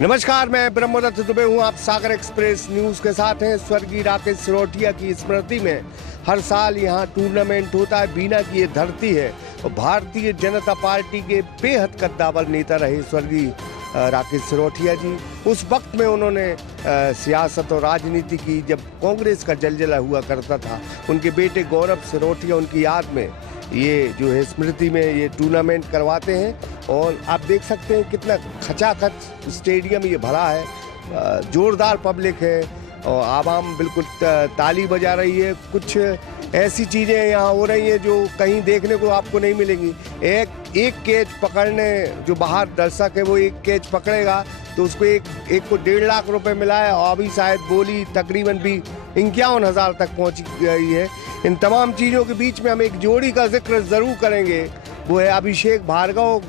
नमस्कार, मैं ब्रह्मदत्त दुबे हूँ। आप सागर एक्सप्रेस न्यूज के साथ हैं। स्वर्गीय राकेश सिरोठिया की स्मृति में हर साल यहाँ टूर्नामेंट होता है। बीना की ये धरती है और भारतीय जनता पार्टी के बेहद कद्दावर नेता रहे स्वर्गीय राकेश सिरोठिया जी। उस वक्त में उन्होंने सियासत और राजनीति की, जब कांग्रेस का जलजला हुआ करता था। उनके बेटे गौरव सिरोठिया उनकी याद में ये जो है स्मृति में ये टूर्नामेंट करवाते हैं। और आप देख सकते हैं कितना खचाखच स्टेडियम ये भरा है, जोरदार पब्लिक है और आवाम बिल्कुल ताली बजा रही है। कुछ ऐसी चीज़ें यहाँ हो रही हैं जो कहीं देखने को आपको नहीं मिलेंगी। एक कैच पकड़ने, जो बाहर दर्शक है वो एक कैच पकड़ेगा तो उसको एक को 1.5 लाख रुपए मिला है और अभी शायद बोली तकरीबन भी 51,000 तक पहुँच गई है। इन तमाम चीज़ों के बीच में हम एक जोड़ी का जिक्र ज़रूर करेंगे, वो है अभिषेक भार्गव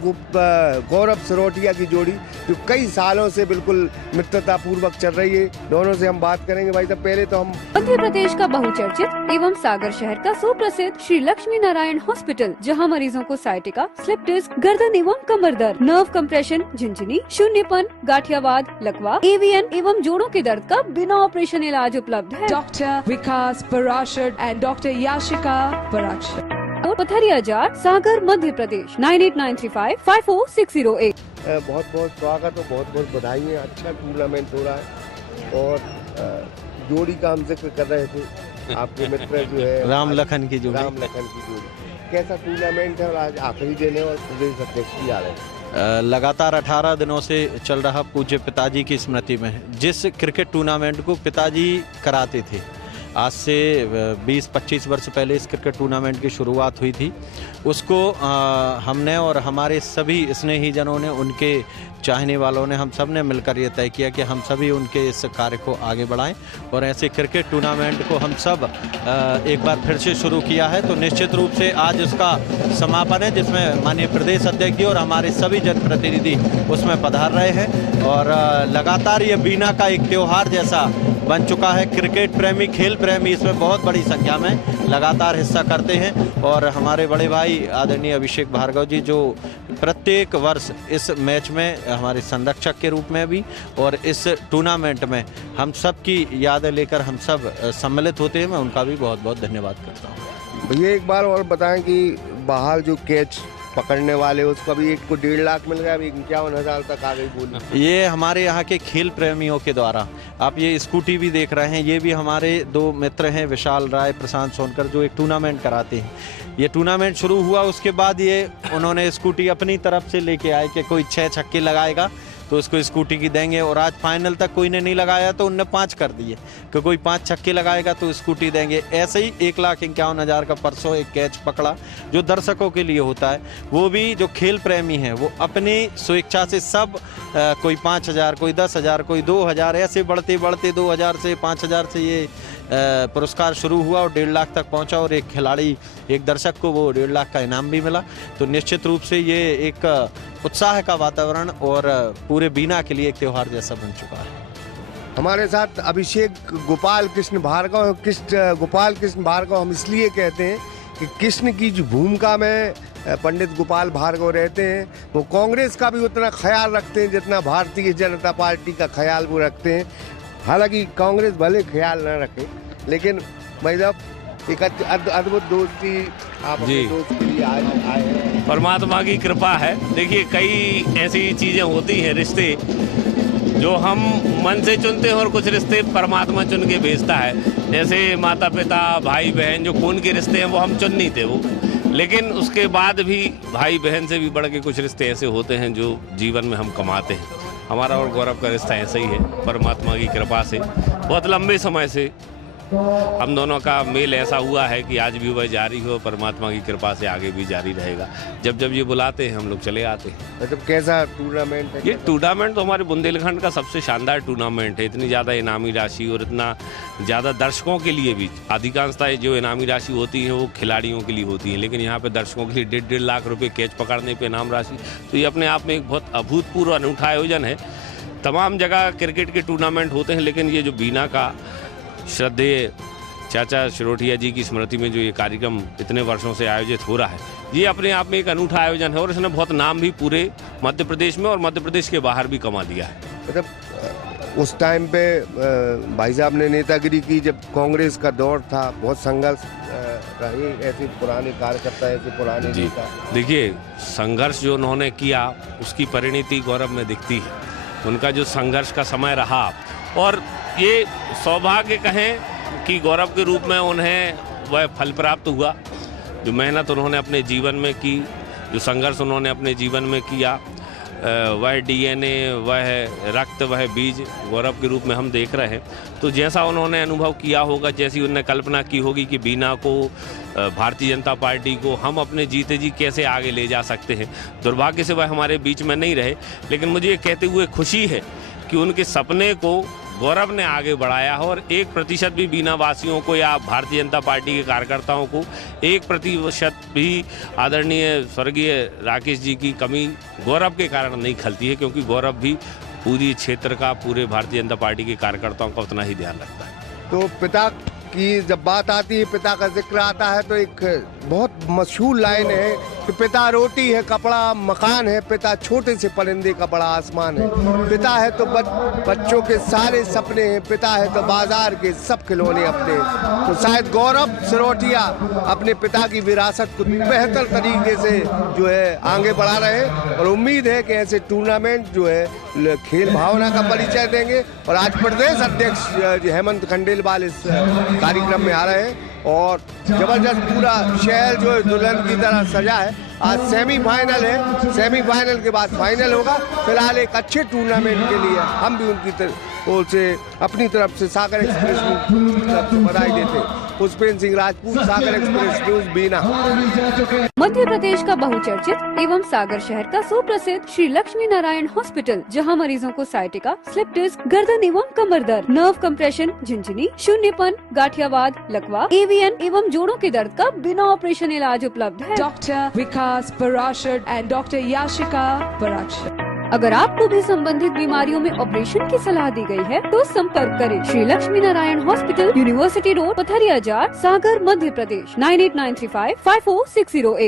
गौरव सिरोठिया की जोड़ी, जो कई सालों से बिल्कुल मित्रता पूर्वक चल रही है। दोनों से हम बात करेंगे। भाई साहब, पहले तो हम मध्य प्रदेश का बहुचर्चित एवं सागर शहर का सुप्रसिद्ध श्री लक्ष्मी नारायण हॉस्पिटल, जहां मरीजों को साइटिका, स्लिप डिस्क, गर्दन एवं कमर दर्द, नर्व कंप्रेशन, झिंझनी, शून्यपन, गाठियावाद, लकवा, एवीएन एवं जोड़ों के दर्द का बिना ऑपरेशन इलाज उपलब्ध है। Doctor Vikas Parashar and doctor Yashika Parashar, Patharia Jar, Sagar, Madhya Pradesh 9893554608। बहुत बहुत स्वागत और बहुत बहुत बधाई है। अच्छा टूर्नामेंट हो रहा है और जोड़ी का हम जिक्र कर रहे थे। आपके मित्र जो है राम लखन की जोड़ी। कैसा टूर्नामेंट है और आज आखिरी दिन है और प्रदेश अध्यक्ष भी आ रहे हैं। लगातार 18 दिनों से चल रहा पूज्य पिताजी की स्मृति में जिस क्रिकेट टूर्नामेंट को पिताजी कराते थे, आज से 20-25 वर्ष पहले इस क्रिकेट टूर्नामेंट की शुरुआत हुई थी। उसको हमने और हमारे सभी स्नेहीजनों ने, उनके चाहने वालों ने, हम सब ने मिलकर ये तय किया कि हम सभी उनके इस कार्य को आगे बढ़ाएं और ऐसे क्रिकेट टूर्नामेंट को हम सब एक बार फिर से शुरू किया है। तो निश्चित रूप से आज उसका समापन है, जिसमें माननीय प्रदेश अध्यक्ष जी और हमारे सभी जनप्रतिनिधि उसमें पधार रहे हैं। और लगातार ये बीना का एक त्यौहार जैसा बन चुका है। क्रिकेट प्रेमी, खेल प्रेमी इसमें बहुत बड़ी संख्या में लगातार हिस्सा करते हैं। और हमारे बड़े भाई आदरणीय अभिषेक भार्गव जी, जो प्रत्येक वर्ष इस मैच में हमारे संरक्षक के रूप में भी और इस टूर्नामेंट में हम सब की यादें लेकर हम सब सम्मिलित होते हैं, मैं उनका भी बहुत बहुत धन्यवाद करता हूँ। भैया एक बार और बताएं कि बाहर जो कैच पकड़ने वाले उसका भी एक को 1.5 लाख मिल गया, अभी 51,000 तक आ गई बोली। ये हमारे यहाँ के खेल प्रेमियों के द्वारा, आप ये स्कूटी भी देख रहे हैं, ये भी हमारे 2 मित्र हैं, विशाल राय, प्रशांत सोनकर, जो एक टूर्नामेंट कराते हैं। ये टूर्नामेंट शुरू हुआ उसके बाद ये उन्होंने स्कूटी अपनी तरफ से लेके आए कि कोई 6 छक्के लगाएगा तो उसको स्कूटी की देंगे। और आज फाइनल तक कोई ने नहीं लगाया तो उनने 5 कर दिए कि कोई 5 छक्के लगाएगा तो स्कूटी देंगे। ऐसे ही 1,51,000 का परसों एक कैच पकड़ा, जो दर्शकों के लिए होता है। वो भी जो खेल प्रेमी हैं वो अपनी स्वेच्छा से सब कोई 5,000, कोई 10,000, कोई 2,000, ऐसे बढ़ते बढ़ते 2,000 से 5,000 से ये पुरस्कार शुरू हुआ और 1.5 लाख तक पहुंचा। और एक खिलाड़ी, एक दर्शक को वो 1.5 लाख का इनाम भी मिला। तो निश्चित रूप से ये एक उत्साह का वातावरण और पूरे बीना के लिए एक त्यौहार जैसा बन चुका है। हमारे साथ अभिषेक गोपाल कृष्ण भार्गव। गोपाल कृष्ण भार्गव हम इसलिए कहते हैं कि कृष्ण की जो भूमिका में पंडित गोपाल भार्गव रहते हैं, वो कांग्रेस का भी उतना ख्याल रखते हैं जितना भारतीय जनता पार्टी का ख्याल वो रखते हैं। हालांकि कांग्रेस भले ख्याल न रखे, लेकिन भाई साहब एक अद्भुत दोस्ती आप अपने दोस्त के लिए आए हैं। परमात्मा की कृपा है। देखिए, कई ऐसी चीज़ें होती हैं, रिश्ते जो हम मन से चुनते हैं और कुछ रिश्ते परमात्मा चुन के भेजता है। जैसे माता पिता, भाई बहन, जो खून के रिश्ते हैं वो हम चुन नहीं थे वो, लेकिन उसके बाद भी भाई बहन से भी बढ़ के कुछ रिश्ते ऐसे होते हैं जो जीवन में हम कमाते हैं। हमारा और गौरव का रिश्ता ऐसा ही है, परमात्मा की कृपा से बहुत लंबे समय से हम दोनों का मेल ऐसा हुआ है कि आज भी वह जारी हो, परमात्मा की कृपा से आगे भी जारी रहेगा। जब जब ये बुलाते हैं हम लोग चले आते हैं। मतलब कैसा टूर्नामेंट है? ये टूर्नामेंट तो हमारे बुंदेलखंड का सबसे शानदार टूर्नामेंट है। इतनी ज़्यादा इनामी राशि और इतना ज़्यादा दर्शकों के लिए भी। अधिकांशतः जो इनामी राशि होती है वो खिलाड़ियों के लिए होती है, लेकिन यहाँ पे दर्शकों के लिए 1.5 लाख रुपये कैच पकड़ने पे इनाम राशि, तो ये अपने आप में एक बहुत अभूतपूर्व अनूठा आयोजन है। तमाम जगह क्रिकेट के टूर्नामेंट होते हैं, लेकिन ये जो बीना का श्रद्धेय चाचा सिरोठिया जी की स्मृति में जो ये कार्यक्रम इतने वर्षों से आयोजित हो रहा है, ये अपने आप में एक अनूठा आयोजन है और इसने बहुत नाम भी पूरे मध्य प्रदेश में और मध्य प्रदेश के बाहर भी कमा दिया है। मतलब उस टाइम पे भाई साहब ने नेतागिरी की, जब कांग्रेस का दौर था, बहुत संघर्ष रहे, ऐसे पुराने कार्यकर्ता, ऐसे पुराने जी नेता। देखिए, संघर्ष जो उन्होंने किया उसकी परिणति गौरव में दिखती है। उनका जो संघर्ष का समय रहा, और ये सौभाग्य कहें कि गौरव के रूप में उन्हें वह फल प्राप्त हुआ। जो मेहनत उन्होंने अपने जीवन में की, जो संघर्ष उन्होंने अपने जीवन में किया, वह डीएनए, वह रक्त, वह बीज गौरव के रूप में हम देख रहे हैं। तो जैसा उन्होंने अनुभव किया होगा, जैसी उन्होंने कल्पना की होगी कि बीना को, भारतीय जनता पार्टी को हम अपने जीते जी कैसे आगे ले जा सकते हैं। दुर्भाग्य से वह हमारे बीच में नहीं रहे, लेकिन मुझे ये कहते हुए खुशी है कि उनके सपने को गौरव ने आगे बढ़ाया है, और 1% भी बीना वासियों को या भारतीय जनता पार्टी के कार्यकर्ताओं को 1% भी आदरणीय स्वर्गीय राकेश जी की कमी गौरव के कारण नहीं खलती है, क्योंकि गौरव भी पूरी क्षेत्र का, पूरे भारतीय जनता पार्टी के कार्यकर्ताओं का उतना ही ध्यान रखता है। तो पिता की जब बात आती है, पिता का जिक्र आता है, तो एक बहुत मशहूर लाइन है कि पिता रोटी है, कपड़ा मकान है, पिता छोटे से परिंदे का बड़ा आसमान है। पिता है तो बच्चों के सारे सपने हैं, पिता है तो बाजार के सब खिलौने अपने। तो शायद गौरव सिरोठिया अपने पिता की विरासत को बेहतर तरीके से जो है आगे बढ़ा रहे हैं, और उम्मीद है कि ऐसे टूर्नामेंट जो है खेल भावना का परिचय देंगे। और आज प्रदेश अध्यक्ष हेमंत खंडेलवाल इस कार्यक्रम में आ रहे हैं, और जबरदस्त पूरा शहर जो है दुल्हन की तरह सजा है। आज सेमीफाइनल है, सेमीफाइनल के बाद फाइनल होगा। फिलहाल एक अच्छे टूर्नामेंट के लिए हम भी उनकी ओर से अपनी तरफ से सागर एक्सप्रेस की तरफ से बधाई देते हैं। पुष्पेंद्र सिंह राजपूत, सागर एक्सप्रेस न्यूज, बीना। मध्य प्रदेश का बहुचर्चित एवं सागर शहर का सुप्रसिद्ध श्री लक्ष्मी नारायण हॉस्पिटल, जहां मरीजों को साइटिका, स्लिप डिस्क, गर्दन एवं कमर दर्द, नर्व कंप्रेशन, झिंझिनी, शून्यपन, गाठियावाद, लकवा, एवीएन एवं जोड़ों के दर्द का बिना ऑपरेशन इलाज उपलब्ध है। Dr. Vikas Parashar and Dr. Yashika Parashar. अगर आपको भी संबंधित बीमारियों में ऑपरेशन की सलाह दी गई है, तो संपर्क करें Shri Lakshmi Narayan hospital, university road, Patharia Jar, Sagar, Madhya Pradesh 9893554608।